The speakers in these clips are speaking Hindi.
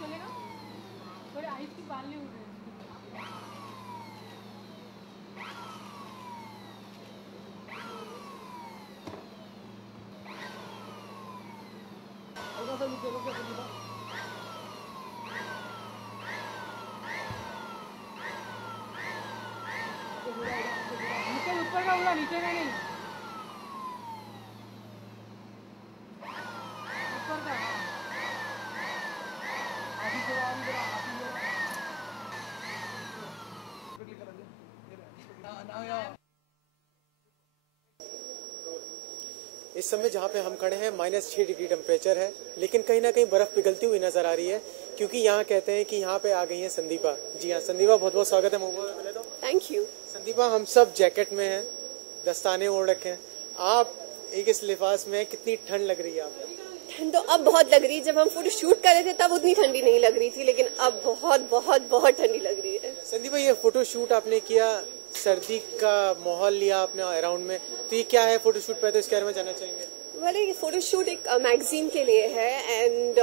चलेगा? थोड़े आइस की बाल उड़ रहे हैं। नीचे ऊपर का उड़ा, नीचे का नहीं, ऊपर का। इस समय जहाँ पे हम खड़े हैं -6 डिग्री टेम्परेचर है, लेकिन कहीं ना कहीं बर्फ़ पिघलती हुई नज़र आ रही है, क्योंकि यहाँ कहते हैं कि यहाँ पे आ गई हैं संदीपा। जी हाँ संदीपा, बहुत बहुत स्वागत है मोमो में। पहले तो थैंक यू। संदीपा, हम सब जैकेट में हैं, दस्ताने ओढ़ रखे हैं, आप एक इस लिबास में, कितनी ठंड लग रही है आपको? ठंड तो अब बहुत लग रही है। जब हम फोटो शूट कर रहे थे तब उतनी ठंडी नहीं लग रही थी, लेकिन अब बहुत बहुत बहुत ठंडी लग रही है। संदीपा, ये फोटो शूट आपने किया, सर्दी का माहौल लिया आपने अराउंड में, तो ये क्या है फोटो शूट पे, तो इसके बारे में जानना चाहेंगे। वेल, ये फोटो शूट एक मैगजीन के लिए है एंड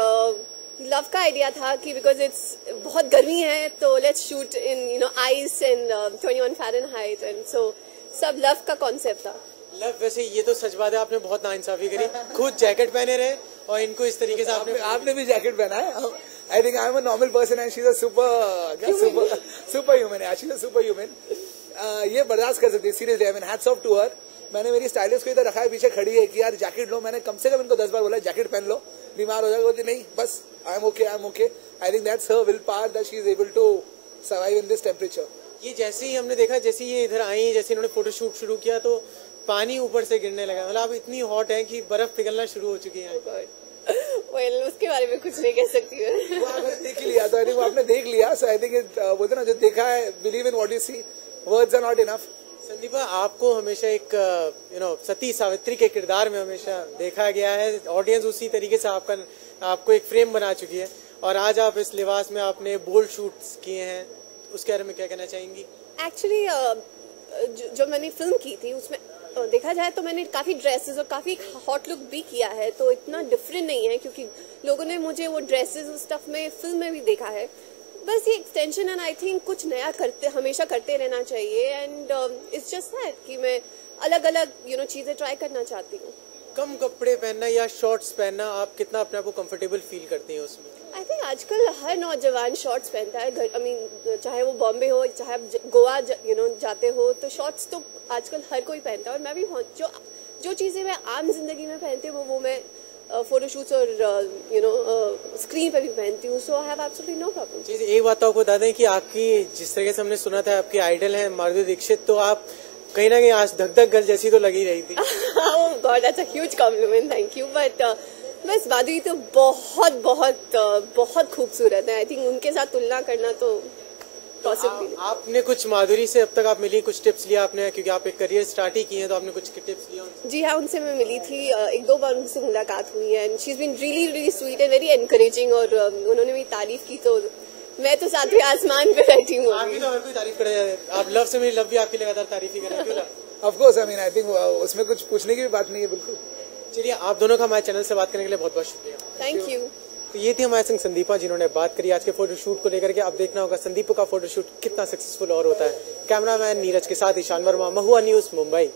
लव का आइडिया था कि बिकॉज इट्स बहुत गर्मी है तो let's shoot in ice and 21 Fahrenheit and so सब लव का कॉन्सेप्ट था। लव, वैसे ये तो सच बात है, आपने बहुत नाइंसाफी करी, खुद जैकेट पहने रहे और इनको इस तरीके से आपने भी जैकेट पहना है। I think I am a normal person and she is a super human. She is a super human. ये बर्दाश्त कर सकती है seriously. I mean hats off to her. मैंने मेरी स्टाइलिस्ट को इधर रखा है, पीछे खड़ी है कि यार जैकेट लो। मैंने कम से कम इनको 10 बार बोला जैकेट पहन लो, बीमार हो जाएगा। बोलती नहीं, बस I am okay. I think that's her will power that she is able to survive in this temperature. ये जैसे ही हमने देखा, जैसे ये इधर आई, जैसे इन्होंने फोटो शूट शुरू किया तो पानी ऊपर से गिरने लगा। मतलब आप इतनी हॉट है कि बर्फ पिघलना शुरू हो चुकी है। वेल, उसके बारे में कुछ नहीं कह सकती मैं। वो आपने देख लिया, तो आई थिंक वो आपने देख लिया। सो आई थिंक बोलते ना, जो देखा है, believe in what you see, words are not enough. Sandeepa, आपको हमेशा एक सती सावित्री के किरदार में हमेशा देखा गया है, ऑडियंस उसी तरीके से आपको एक फ्रेम बना चुकी है, और आज आप इस लिबास में आपने बोल्ड शूट्स किए हैं, उसके बारे में क्या कहना चाहेंगी? एक्चुअली जो मैंने फिल्म की थी उसमें देखा जाए तो मैंने काफ़ी ड्रेसेस और काफ़ी हॉट लुक भी किया है, तो इतना डिफरेंट नहीं है क्योंकि लोगों ने मुझे वो ड्रेसेस उस स्टफ में फिल्म में भी देखा है। बस ये एक्सटेंशन एंड आई थिंक कुछ नया हमेशा करते रहना चाहिए एंड इट्स जस्ट दैट कि मैं अलग अलग चीज़ें ट्राई करना चाहती हूँ। कम कपड़े पहनना या शॉर्ट्स पहनना, आप कितना अपने आप को कंफर्टेबल फील करती हैं उसमें? आई थिंक आजकल हर नौजवान शॉर्ट्स पहनता है। आई मीन चाहे वो बॉम्बे हो, चाहे आप गोवा जाते हो, तो शॉर्ट्स तो आजकल हर कोई पहनता है। और मैं भी जो चीज़ें मैं आम जिंदगी में पहनती हूँ वो मैं फोटोशूट्स और स्क्रीन पे भी पहनती हूँ। So I have absolutely no problem. जी, एक बात तो आपको बता दें कि आपकी, जिस तरीके से हमने सुना था आपकी आइडल हैं माधुरी दीक्षित, तो आप कहीं ना कहीं आज धक धक गर्ल जैसी तो लगी रही थी। Oh God, that's a huge compliment, thank you. But बस माधुरी तो बहुत बहुत बहुत खूबसूरत है। आई थिंक उनके साथ तुलना करना तो पॉसिबल नहीं। आपने कुछ माधुरी से अब तक आप मिली, कुछ टिप्स लिया आपने, क्योंकि आप एक करियर स्टार्ट ही किए हैं, तो आपने कुछ टिप्स लिया उनसे? जी हाँ, उनसे मैं मिली थी, एक दो बार उनसे मुलाकात हुई है and she is been really really sweet and very encouraging. और उन्होंने मेरी तारीफ की तो मैं तो सातवें आसमान पे बैठी हूँ। आपकी तो हर कोई तारीफ करे, आप लव से मेरी लव भी आपकी लगातार तारीफ ही करे, क्यों ना? Of course, I mean I think उसमें कुछ पूछने की भी बात नहीं है। बिल्कुल। चलिए, आप दोनों का हमारे चैनल से बात करने के लिए बहुत बहुत शुक्रिया। Thank you. तो ये थी हमारे संग संदीपा, जिन्होंने बात करी आज के फोटोशूट को लेकर के। अब देखना होगा संदीपा का फोटोशूट कितना सक्सेसफुल और होता है। कैमरामैन नीरज के साथ ईशान वर्मा, महुआ न्यूज़, मुंबई।